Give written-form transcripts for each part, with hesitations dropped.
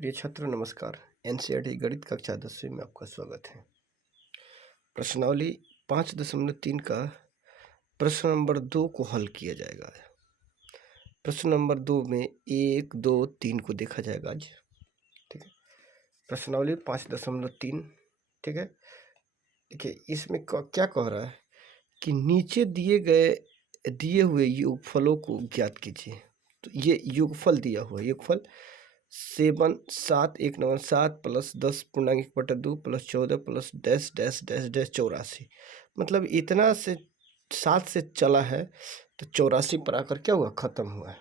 प्रिय छात्रों नमस्कार। एनसीईआरटी गणित कक्षा 10वीं में आपका स्वागत है। प्रश्नावली 5.3 का प्रश्न नंबर 2 को हल किया जाएगा। प्रश्न नंबर 2 में 1, 2, 3 को देखा जाएगा आज। ठीक है, प्रश्नावली 5.3। ठीक है, देखिए इसमें क्या कह रहा है कि नीचे दिए हुए योगफलों को ज्ञात कीजिए। तो ये योगफल दिया हुआ है, योगफल 7 7 1 9 7 प्लस 10 पूर्णांक 1/2 plus 14 plus dash dash dash dash 84। मतलब इतना से 7 से चला है तो 84 पर आकर क्या हुआ, खत्म हुआ है।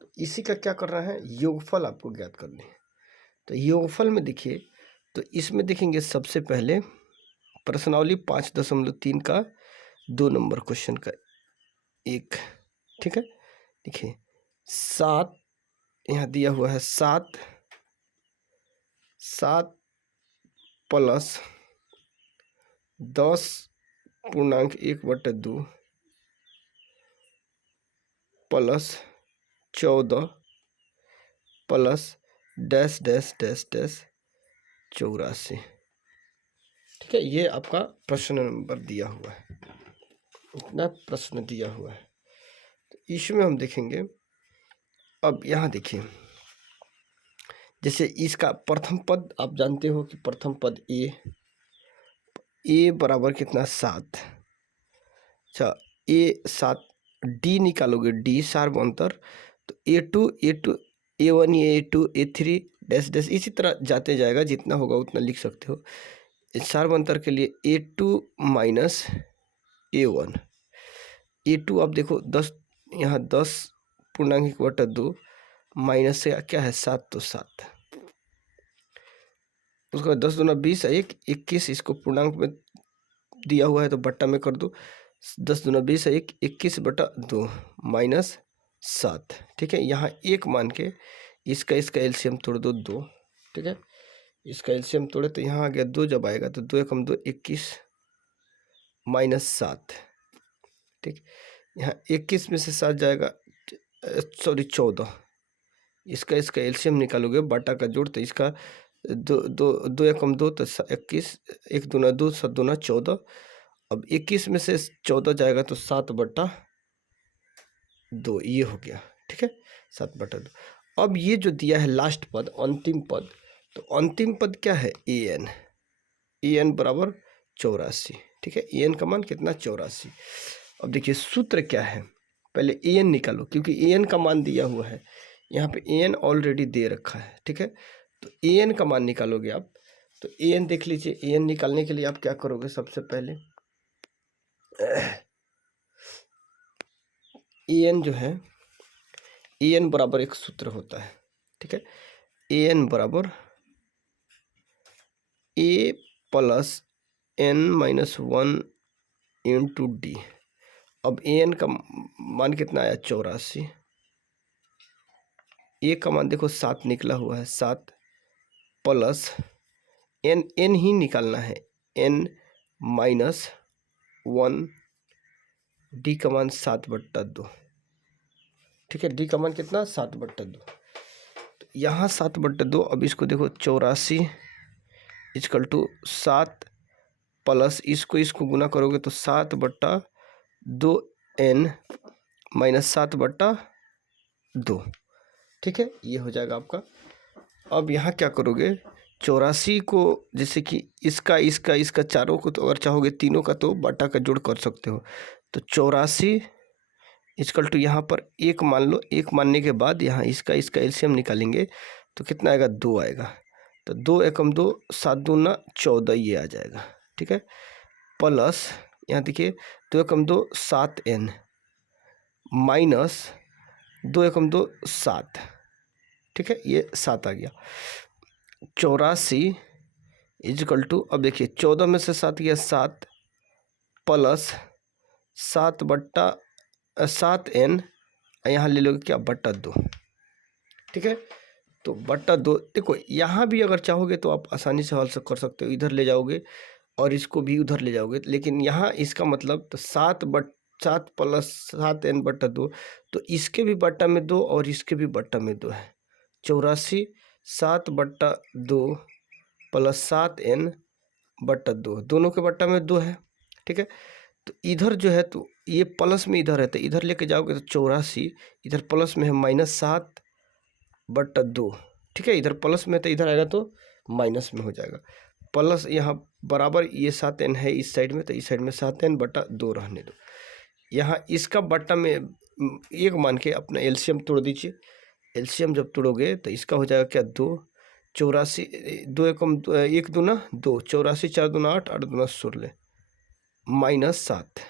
तो इसी का क्या करना है, योगफल आपको ज्ञात करनी है। तो योगफल में देखिए, तो इसमें देखेंगे सबसे पहले प्रश्नावली 5.3 का 2 नंबर क्वेश्चन का 1। ठीक है, देखिए 7 यहाँ दिया हुआ है, 7 प्लस 10 पूर्णांक 1/2 plus 14 plus dash dash dash dash 84। ठीक है, ये आपका प्रश्न नंबर दिया हुआ है, इतना प्रश्न दिया हुआ है। तो इसमें हम देखेंगे, अब यहाँ देखिए, जैसे इसका प्रथम पद आप जानते हो कि प्रथम पद ए बराबर कितना, 7। अच्छा, A7, डी निकालोगे, डी सार्वअंतर, तो A2 A1 A2 A3 dash dash इसी तरह जाते जाएगा, जितना होगा उतना लिख सकते हो। सार्वअंतर के लिए A2 माइनस A1, A2 आप देखो 10, यहाँ 10 पूर्णांक 1/2 माइनस से क्या है 7, तो 7, उसके बाद 10 दूना 20 1 21, इसको पूर्णांक में दिया हुआ है तो बट्टा में कर दो, 10 दूना 20 1 21/2 माइनस 7। ठीक है, यहाँ 1 मान के इसका एलसीएम तोड़ दो, 2। ठीक है, इसका एलसीएम तोड़े तो यहाँ आ गया 2, जब आएगा तो 2 एकम 2 21 माइनस 7। ठीक, यहाँ 21 में से 7 जाएगा, सॉरी 14, इसका एलसीएम निकालोगे, बाटा का जोड़, तो इसका 2 एकम 2 तो 21, 1 दूना 2 7 दूना 14। अब 21 में से 14 जाएगा तो 7/2, ये हो गया। ठीक है, 7/2। अब ये जो दिया है लास्ट पद, अंतिम पद, तो अंतिम पद क्या है, an बराबर 84। ठीक है, an का मान कितना, 84। अब देखिए सूत्र क्या है, पहले an निकालो, क्योंकि an का मान दिया हुआ है, यहाँ पे an ऑलरेडी दे रखा है। ठीक है, तो an का मान निकालोगे आप, तो an देख लीजिए। an निकालने के लिए आप क्या करोगे, सबसे पहले an जो है, an बराबर एक सूत्र होता है। ठीक है, an बराबर a plus n-1 into D. अब an का मान कितना आया, 84। a का मान देखो 7 निकला हुआ है, 7 प्लस n ही निकालना है, n-1, डी का मान 7/2। ठीक है, डी का मान कितना, 7/2। तो यहाँ 7/2, अब इसको देखो 84 इक्वल टू 7 प्लस इसको गुना करोगे तो 7/2 n माइनस 7/2। ठीक है, ये हो जाएगा आपका। अब यहाँ क्या करोगे, 84 को, जैसे कि इसका चारों को, तो अगर चाहोगे तीनों का तो बटा का जोड़ कर सकते हो। तो 84 इक्वल टू यहाँ पर 1 मान लो, 1 मानने के बाद यहाँ इसका एलसीएम निकालेंगे तो कितना आएगा, 2 आएगा। तो 2 एकम 2 7 दूना 14, ये आ जाएगा। ठीक है, प्लस यहाँ देखिए 2 एकम 2 7n माइनस 2 एकम 2 7। ठीक है, ये 7 आ गया। 84 इक्वल टू, अब देखिए 14 में से 7 गया 7 प्लस 7/7n, यहाँ ले लोगे क्या, 2/2। ठीक है, तो 2/2। देखो यहाँ भी अगर चाहोगे तो आप आसानी से हल कर सकते हो, इधर ले जाओगे और इसको भी उधर ले जाओगे, लेकिन यहाँ इसका मतलब तो 7 प्लस 7n/2, तो इसके भी बट्टा में 2 और इसके भी बट्टा में 2 है। 84 7/2 प्लस 7n/2, दोनों के बट्टा में 2 है। ठीक है, तो इधर जो है तो ये प्लस में इधर है तो इधर लेके जाओगे तो 84, इधर प्लस में है -7/2। ठीक है, इधर प्लस में तो इधर आएगा तो माइनस में हो जाएगा। प्लस यहाँ बराबर ये 7n है इस साइड में, तो इस साइड में 7n/2 रहने दो। यहाँ इसका बट्टा में एक मान के अपना एलसीएम तोड़ दीजिए। एलसीएम जब तोड़ोगे तो इसका हो जाएगा क्या, 2, 84, 2 एकम 1 दूना 2, 84, 4 दूना 8, 8 दूना 16, -7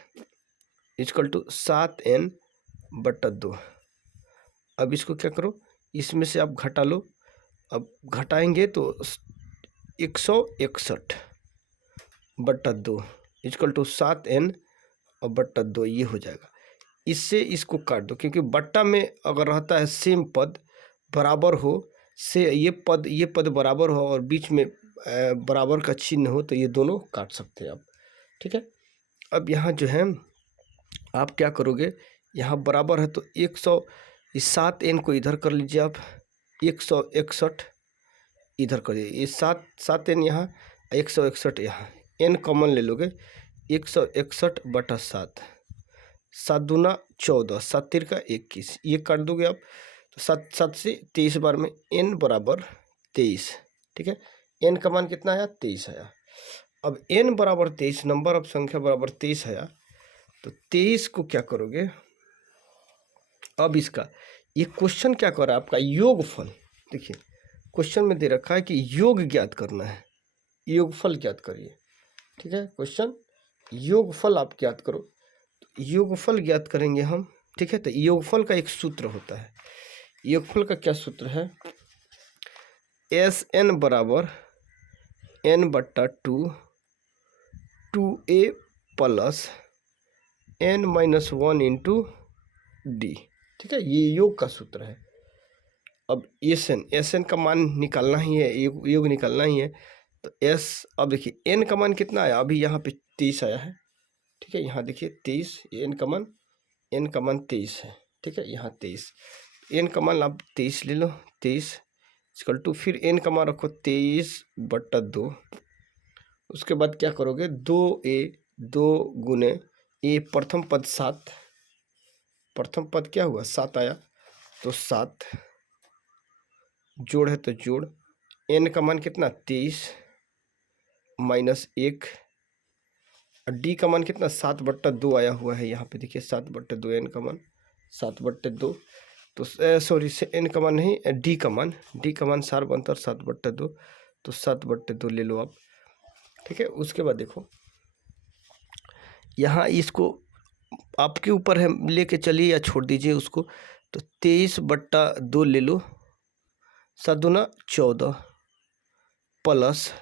इक्वल टू 7n/2। अब इसको क्या करो, इसमें से आप घटा लो। अब घटाएंगे तो 161/2 इक्वल टू 7n/2 ये हो जाएगा। इससे इसको काट दो, क्योंकि बट्टा में अगर रहता है सेम पद बराबर हो, से ये पद बराबर हो और बीच में बराबर का चिन्ह हो, तो ये दोनों काट सकते हैं आप। ठीक है, अब यहाँ जो है आप क्या करोगे, यहाँ बराबर है तो 7n को इधर कर लीजिए आप, 161 इधर करिए, ये 7n यहाँ, 161 यहाँ, n कॉमन ले लोगे, 161/7, 7 दूना 14, 7 तिरका 21, ये काट दोगे आप तो 7 से 23 बार में n बराबर 23। ठीक है, n का मान कितना आया, 23 आया। अब n बराबर 23, नंबर ऑफ संख्या बराबर 23 आया, तो 23 को क्या करोगे, अब इसका ये क्वेश्चन क्या कर रहा है आपका, योगफल। देखिए क्वेश्चन में दे रखा है कि योग ज्ञात करना है, योगफल ज्ञात करिए। ठीक है, क्वेश्चन योगफल आप ज्ञात करो, तो योगफल ज्ञात करेंगे हम। ठीक है, तो योगफल का एक सूत्र होता है, योगफल का क्या सूत्र है, SN बराबर n/2 2a plus n-1 into D. ठीक है, ये योग का सूत्र है। अब SN का मान निकालना ही है, योग निकालना ही है, तो S, अब देखिए n का मान कितना आया, अभी यहाँ पे 23 आया है। ठीक है, यहाँ देखिए 23, n का मान 23 है। ठीक है, यहाँ 23, n का मान आप 23 ले लो, 23 इक्वल टू, फिर n का मान रखो 23/2। उसके बाद क्या करोगे, 2 गुने a, प्रथम पद 7, प्रथम पद क्या हुआ 7 आया, तो 7 जोड़ है तो जोड़, n का मान कितना 23 -1, डी का मान कितना 7/2 आया हुआ है, यहाँ पे देखिए 7/2, n का मान 7/2, तो सॉरी से n का मान नहीं, डी का मान 7 बनता है 7/2, तो 7/2 ले लो आप। ठीक है, उसके बाद देखो यहाँ इसको आपके ऊपर है, लेके चलिए या छोड़ दीजिए उसको, तो 23/2 ले लो, 7 दूना 14 प्लस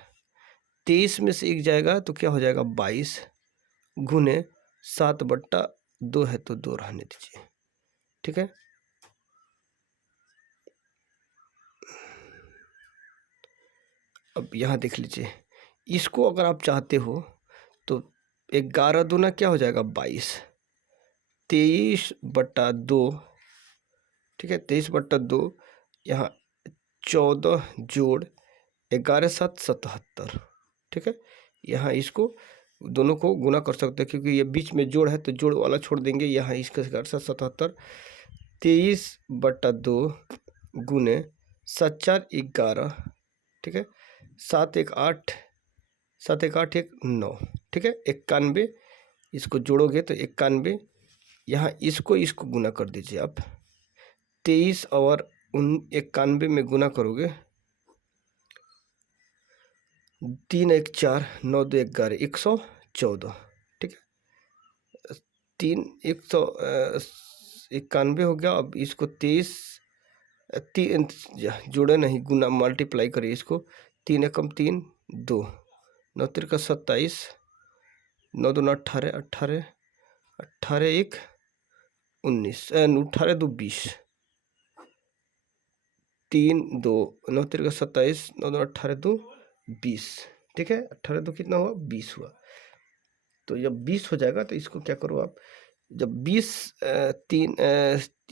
23 में से 1 जाएगा तो क्या हो जाएगा 22 गुने 7/2 है तो 2 रहने दीजिए। ठीक है, अब यहाँ देख लीजिए, इसको अगर आप चाहते हो तो 11 दूना क्या हो जाएगा 22, 23/2। ठीक है, 23/2, यहाँ 14 जोड़ 11 7 77। ठीक है, यहाँ इसको दोनों को गुना कर सकते हैं, क्योंकि ये बीच में जोड़ है तो जोड़ वाला छोड़ देंगे, यहाँ इसका 77, 23/2 गुने 7 4 11। ठीक है, 7 1 8, 7 1 8 1 9। ठीक है, 91, इसको जोड़ोगे तो 91, यहाँ इसको गुना कर दीजिए आप, 23 और 91 में गुना करोगे, 3 1 4 9 2 11 114। ठीक है, 3 191 हो गया। अब इसको 23 जोड़े नहीं, गुना मल्टीप्लाई करिए इसको, 3 एकम 3 2, 9 तिरका 27, 9 दूना 18, 18 18 1 19, 18 2 20, 3 2, 9 तिरका 27, 9 दूना 18 2 20। ठीक है, 18 2 कितना हुआ 20 हुआ। तो जब 20 हो जाएगा तो इसको क्या करो आप, जब 20 3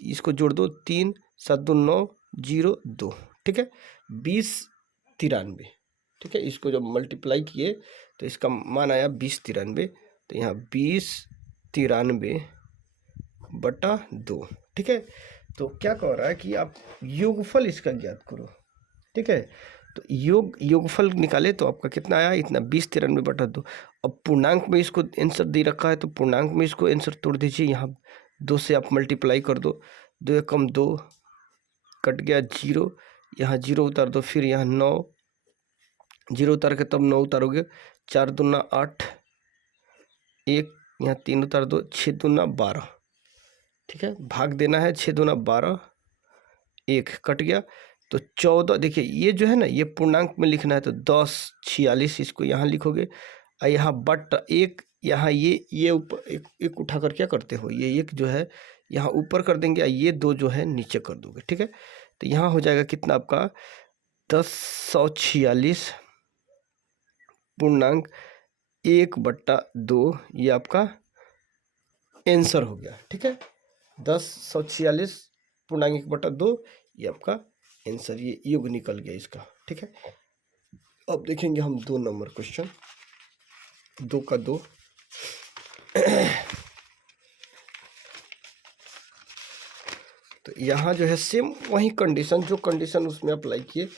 इसको जोड़ दो, 3 7 2 9 0 2। ठीक है, 2093। ठीक है, इसको जब मल्टीप्लाई किए तो इसका मान आया 2093। तो यहाँ 2093/2। ठीक है, तो क्या कह रहा है कि आप योगफल इसका ज्ञात करो। ठीक है, तो योगफल निकाले तो आपका कितना आया, इतना 2093/2। अब पूर्णांक में इसको आंसर दे रखा है तो पूर्णांक में इसको आंसर तोड़ दीजिए। यहाँ 2 से आप मल्टीप्लाई कर दो, 2 एकम 2, कट गया 0, यहाँ 0 उतार दो, फिर यहाँ 9, 0 उतार के तब 9 उतारोगे, 4 दूना 8, 1 यहाँ 3 उतार दो, 6 दूना 12। ठीक है, भाग देना है, 6 दूना 12, 1 कट गया तो 14। देखिए ये जो है ना, ये पूर्णांक में लिखना है तो 10 46 इसको यहाँ लिखोगे, और यहाँ बट 1, यहाँ ये ऊपर एक उठा कर क्या करते हो, ये एक जो है यहाँ ऊपर कर देंगे, ये 2 जो है नीचे कर दोगे। ठीक है, तो यहाँ हो जाएगा कितना आपका 1046 पूर्णांक 1/2, ये आपका आंसर हो गया। ठीक है, 1046 पूर्णांक 1/2, ये आपका आंसर, ये योग निकल गया इसका। ठीक है, अब देखेंगे हम 2 नंबर क्वेश्चन, 2 का 2। तो यहाँ जो है सेम वही कंडीशन, जो कंडीशन उसमें अप्लाई किए,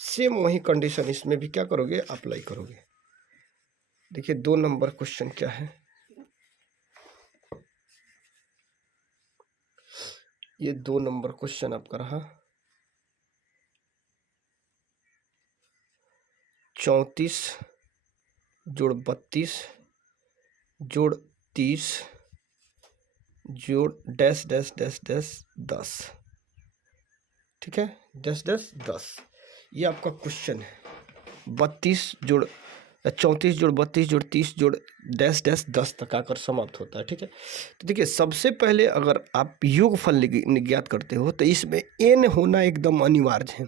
सेम वही कंडीशन इसमें भी क्या करोगे, अप्लाई करोगे। देखिए 2 नंबर क्वेश्चन क्या है, ये 2 नंबर क्वेश्चन आपका रहा। 34 जोड़ 32 जोड़ 30 जोड़ डैश डैश डैश डैश 10। ठीक है, डैश डैश 10, ये आपका क्वेश्चन है। 34 जोड़ 30 जोड़ 30 जोड़ डैश डैश 10 तक आकर समाप्त होता है। ठीक है, तो देखिए सबसे पहले अगर आप योगफल ज्ञात करते हो तो इसमें n होना एकदम अनिवार्य है।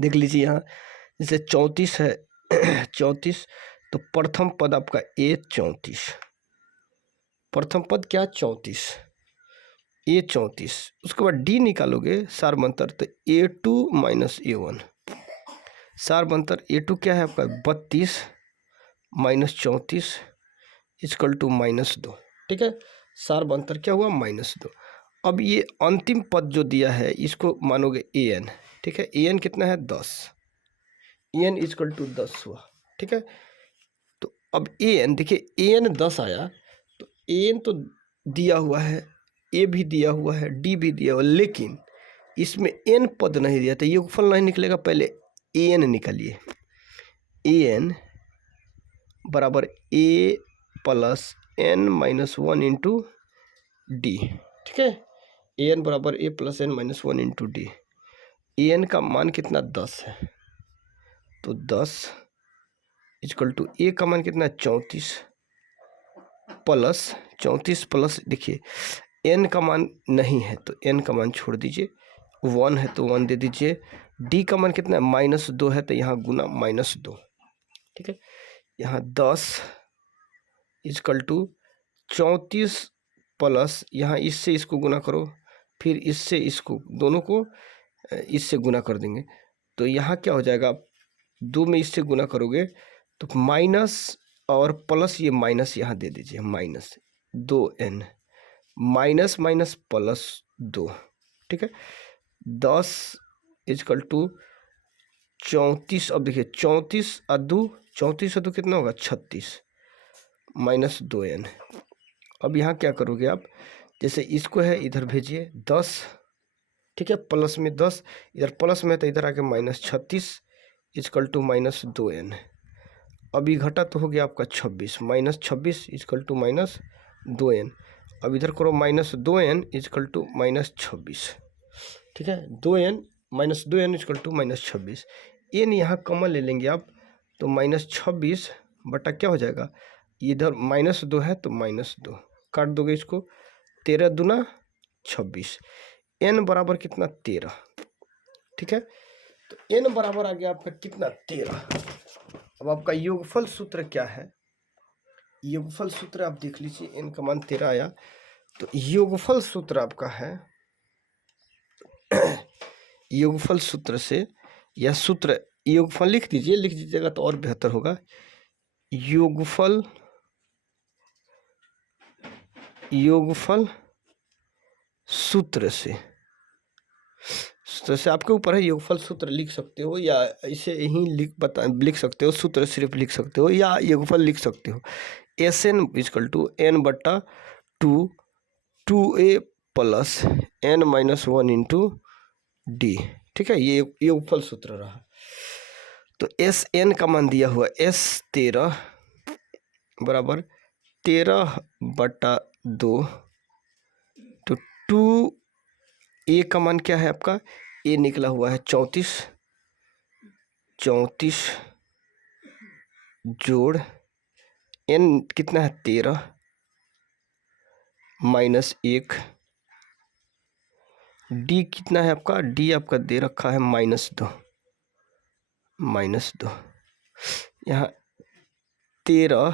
देख लीजिए यहाँ जैसे 34 है, 34, तो प्रथम पद आपका A34, प्रथम पद क्या 34, A34। उसके बाद D निकालोगे सारमंतर, तो A2 - A1, सारमंतर A2 क्या है आपका 32 - 34 = -2। ठीक है, सारमंतर क्या हुआ -2। अब ये अंतिम पद जो दिया है इसको मानोगे an। ठीक है, an कितना है 10, an = 10 हुआ। ठीक है, तो अब an देखिए an 10 आया, तो an तो दिया हुआ है, a भी दिया हुआ है, d भी दिया हुआ है, लेकिन इसमें n पद नहीं दिया, तो योगफल नहीं निकलेगा। पहले an निकालिए, an बराबर a + n - 1 × d। ठीक है, an बराबर a + n - 1 × d। an का मान कितना 10 है, तो 10 = a का मान कितना 34 प्लस देखिए n का मान नहीं है तो n का मान छोड़ दीजिए, 1 है तो 1 दे दीजिए। d का मान कितना है -2 है, तो यहाँ गुना -2। ठीक है, यहाँ 10 = 34 प्लस यहाँ इससे इसको गुना करो, फिर इससे इसको, दोनों को इससे गुना कर देंगे, तो यहाँ क्या हो जाएगा, 2 में इससे गुना करोगे तो माइनस और प्लस, ये माइनस यहाँ दे दीजिए, -2n, माइनस +2। ठीक है, 10 = 34। अब देखिए 34 और 2 कितना होगा 36 -2n। अब यहाँ क्या करोगे आप, जैसे इसको है इधर भेजिए 10। ठीक है, प्लस में 10, इधर प्लस में तो इधर आके -36 = -2n। अभी घटा तो हो गया आपका 26, -26 = -2n। अब इधर करो -2n = -26। ठीक है, 2n -2n = -26। n यहाँ कॉमन ले लेंगे आप, तो -26 बटा क्या हो जाएगा, इधर -2 है तो -2 काट दोगे इसको, 13 दूना 26, n बराबर कितना 13। ठीक है, तो n बराबर आ गया आपका कितना 13। अब आपका योगफल सूत्र क्या है, योगफल सूत्र आप देख लीजिए, n का मान 13 आया, तो योगफल सूत्र आपका है, योगफल सूत्र से यह सूत्र योगफल लिख दीजिएगा तो और बेहतर होगा। योगफल सूत्र से, जैसे आपके ऊपर है, योगफल सूत्र लिख सकते हो या इसे ही लिख सकते हो, सूत्र सिर्फ लिख सकते हो या योगफल लिख सकते हो। SN इक्वल टू n बट्टा 2a plus n-1 into D. ठीक है, ये योगफल सूत्र रहा। तो SN का मान दिया हुआ S13 बराबर 13 बट्टा 2, तो 2a का मान क्या है आपका, a निकला हुआ है 34 जोड़ n कितना है 13 माइनस 1, d कितना है आपका, d आपका दे रखा है -2, यहाँ 13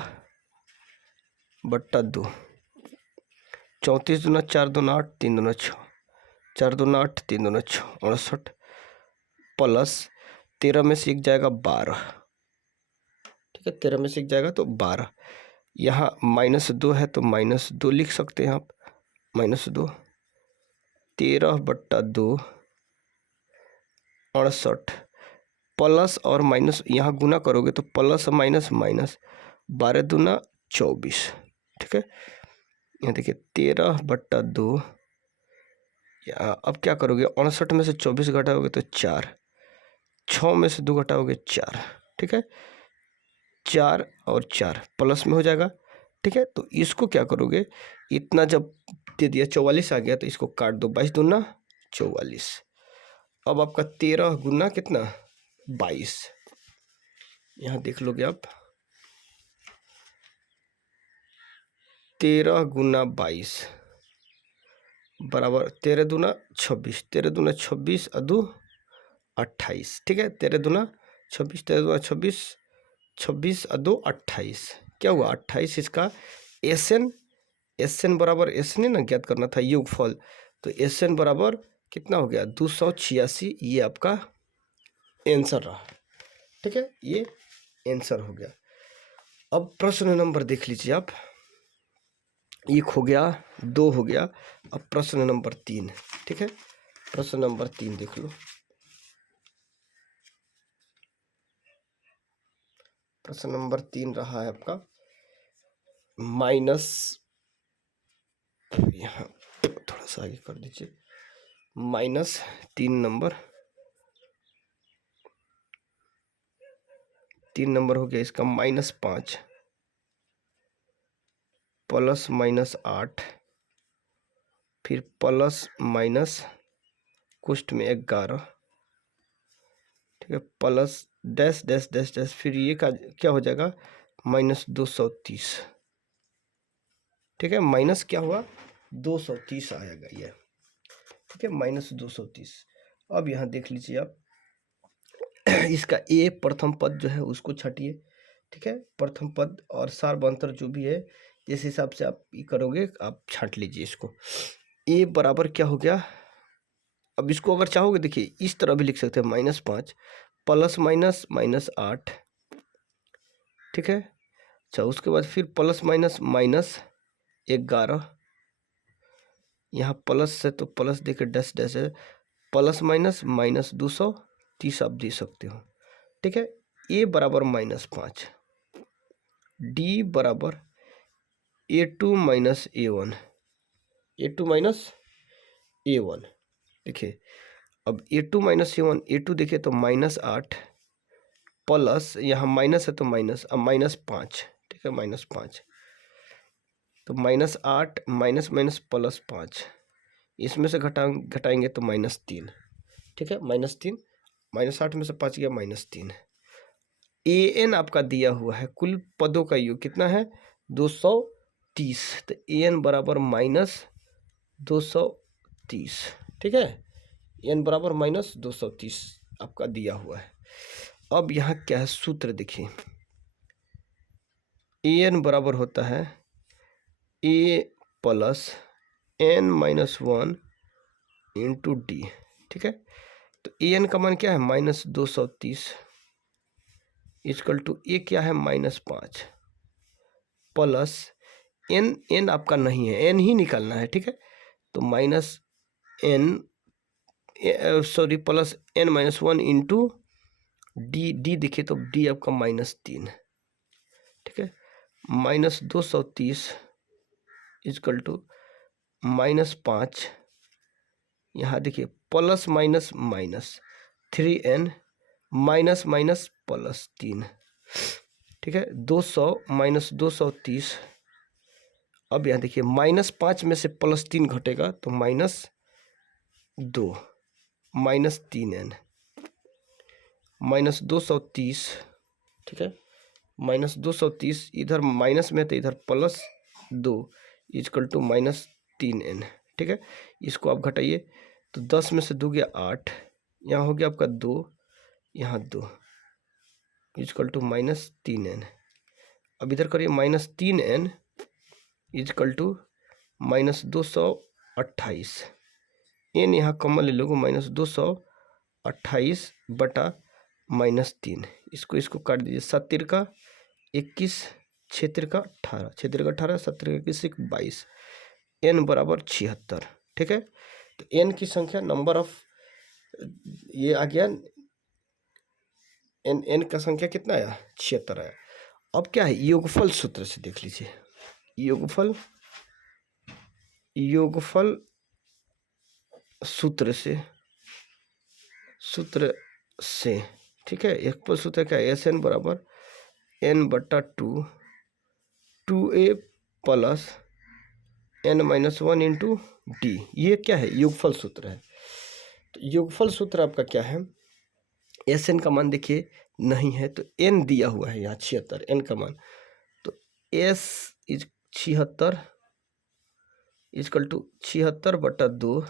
बट्टा 2, 34 दूना 4 दूना 8, 3 दूना 6, 4 दूना 8, 3 दूना 6, 59 प्लस 13 में से 1 जाएगा 12। ठीक है, 13 में से 1 जाएगा तो 12। यहाँ -2 है तो -2 लिख सकते हैं आप, -2, 13 बट्टा 2 68 प्लस और माइनस, यहाँ गुना करोगे तो प्लस माइनस 12 दूना 24। ठीक है, यहाँ देखिए 13 बट्टा 2, अब क्या करोगे, 69 में से 24 घटाओगे तो 4, 6 में से 2 घटाओगे 4। ठीक है, 4 और 4 प्लस में हो जाएगा। ठीक है, तो इसको क्या करोगे, इतना जब दे दिया 44 आ गया तो इसको काट दो, 22 दूना 44। अब आपका 13 गुना कितना 22, यहाँ देख लोगे आप, 13 गुना 22 बराबर 13 दूना 26, 13 दूना 26 अदू 28। ठीक है, 13 दूना 26, 13 दूना 26, 26 अदू 28, क्या हुआ 28। इसका SN बराबर, SN ना ज्ञात करना था योगफल, तो SN बराबर कितना हो गया 286, ये आपका आंसर रहा। ठीक है, ये आंसर हो गया। अब प्रश्न नंबर देख लीजिए आप, 1 हो गया, 2 हो गया, अब प्रश्न नंबर 3। ठीक है, प्रश्न नंबर 3 देख लो। प्रश्न नंबर 3 रहा है आपका माइनस, यहाँ थोड़ा सा आगे कर दीजिए, -3 नंबर, 3 नंबर हो गया इसका -5 प्लस -8, फिर प्लस माइनस कुष्ठ में 11। ठीक है, plus dash dash dash dash, फिर ये का क्या हो जाएगा -230। ठीक है, माइनस क्या हुआ 230 आएगा ये। ठीक है, -230। अब यहाँ देख लीजिए आप, इसका a प्रथम पद जो है उसको छाटिए। ठीक है, प्रथम पद और सार्वभौमंतर जो भी है, जिस हिसाब से आप ये करोगे आप छाट लीजिए इसको। a बराबर क्या हो गया, अब इसको अगर चाहोगे देखिए इस तरह भी लिख सकते हैं, -5 प्लस माइनस -8। ठीक है, अच्छा उसके बाद फिर प्लस माइनस -11, यहाँ प्लस है तो प्लस देके डैश डैश है, प्लस माइनस -230 आप दे सकते हो। ठीक है, a बराबर -5, d बराबर a2 माइनस a1, देखिए अब a2 माइनस a1, a2 देखिए तो -8 प्लस, यहाँ माइनस है तो माइनस, अब -5। ठीक है, -5 तो -8 माइनस माइनस प्लस 5, इसमें से घटाएंगे तो -3। ठीक है, -3, -8 में से 5 गया -3। an आपका दिया हुआ है, कुल पदों का योग कितना है 230, तो an बराबर -230। ठीक है, n बराबर -230 आपका दिया हुआ है। अब यहाँ क्या है सूत्र देखिए, an बराबर होता है a plus n-1 into D. ठीक है, तो ए एन का मान क्या है -230 इजकल टू ए क्या है -5 प्लस एन, एन आपका नहीं है, एन ही निकालना है, ठीक है। तो minus n sorry plus n -1 into d, d देखिए तो डी आपका -3, ठीक है। -230 इजकल टू -5, यहाँ देखिए plus minus minus 3n minus minus plus 3, ठीक है। 200 -230, अब यहाँ देखिए -5 में से +3 घटेगा तो -2 -3n -230, ठीक है। -230 इधर माइनस में तो इधर +2 इजकल टू -3n, ठीक है। इसको आप घटाइए तो 10 में से 2 गया 8, यहाँ हो गया आपका 2, यहाँ 2 इजकल टू -3n। अब इधर करिए -3n इजकल टू -228, एन यहाँ कॉमन ले लोगे -228 बटा -3, इसको काट दीजिए। 7 का 21, 6 का 18, 6 का 18, 7 का 21, 22, n बराबर 76, ठीक है। तो n की संख्या नंबर ऑफ ये आ गया, n का संख्या कितना आया 76 आया। अब क्या है योगफल सूत्र से देख लीजिए, योगफल सूत्र से, ठीक है। योगफल सूत्र क्या है, एस एन बराबर n/2 2a plus n-1 into D, ये क्या है योगफल सूत्र है। तो योगफल सूत्र आपका क्या है, एस एन का मान देखिए नहीं है तो एन दिया हुआ है यहाँ 76, एन का मान, तो एस इज 76 इजकल टू 76/2,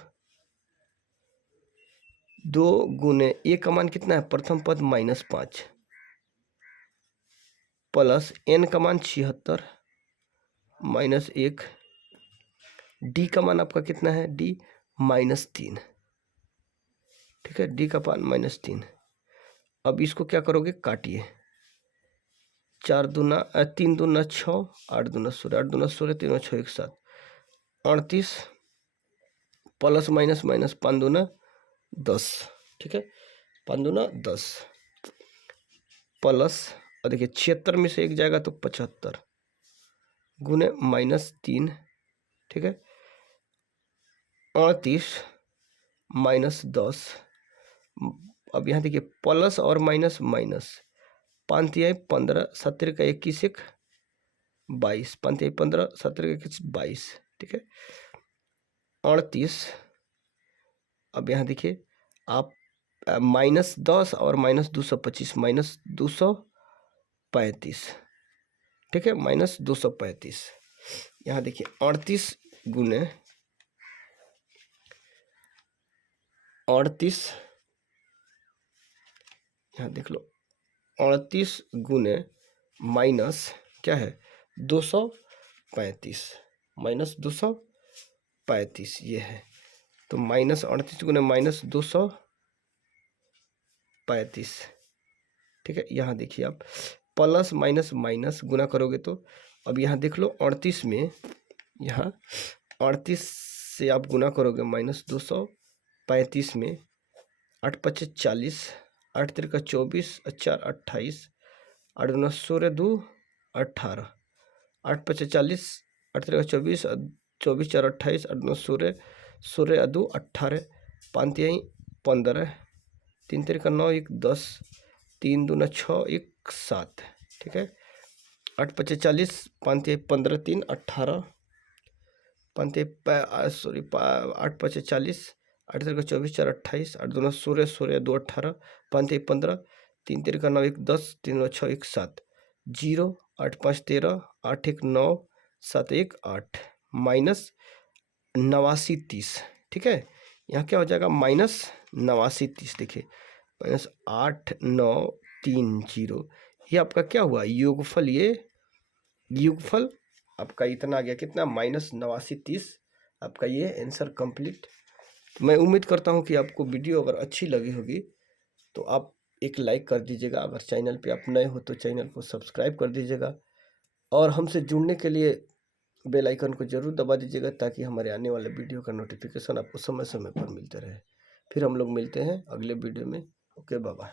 2 गुने ए का मान कितना है प्रथम पद -5 प्लस एन का मान 76 -1, डी का मान आपका कितना है डी -3, ठीक है। डी का मान -3। अब इसको क्या करोगे काटिए, 4 दूना 3 दूना 6, 8 दूना 16, 8 दूना 16, 3 6 1 7, 38 प्लस माइनस माइनस 5 दूना 10, ठीक है। 5 दूना 10 प्लस, और देखिए 76 में से 1 जाएगा तो 75 गुने -3, ठीक है। 38 -10, अब यहाँ देखिए प्लस और माइनस माइनस, 5 या 15, 17 का 21 1 22, 5 या 15, 17 का 21 22, ठीक है। 38, अब यहाँ देखिए आप -10 और -225 -235, ठीक है, -235। यहाँ देखिए 38 गुने 38, यहाँ देख लो 38 गुने माइनस क्या है 235 -235 ये है, तो -38 गुने -235, ठीक है। यहाँ देखिए आप प्लस माइनस माइनस गुना करोगे तो अब यहाँ देख लो 38 में, यहाँ 38 से आप गुना करोगे -235 में, 8 5 40, 8 3 का 24, 4 28, 8 2 16 2 18, 8 5 40, 8 3 का 24, 24 4 28, 8 2 16 16 2 18, 5 3 15, 3 3 का 9 1 10, 3 2 6 1 7, ठीक है। 8 5 40, 5 15 3 18, 5 सॉरी 8 5 40, 8 3 का 24 4 28, 8 2 16 16 2 18, 5 15, 3 3 का 9 1 10, 3 2 6 1 7, 0 8 5 13, 8 1 9, 7 1 8, -89 30, ठीक है। यहाँ क्या हो जाएगा -89 30, देखिए -8 9 3 0, ये आपका क्या हुआ योगफल, ये योगफल आपका इतना आ गया कितना -89 30, आपका ये आंसर कंप्लीट तो मैं उम्मीद करता हूँ कि आपको वीडियो अगर अच्छी लगी होगी तो आप एक लाइक कर दीजिएगा। अगर चैनल पे आप नए हो तो चैनल को सब्सक्राइब कर दीजिएगा और हमसे जुड़ने के लिए बेल आइकन को ज़रूर दबा दीजिएगा ताकि हमारे आने वाले वीडियो का नोटिफिकेशन आपको समय समय पर मिलते रहे। फिर हम लोग मिलते हैं अगले वीडियो में। Okay, bye bye.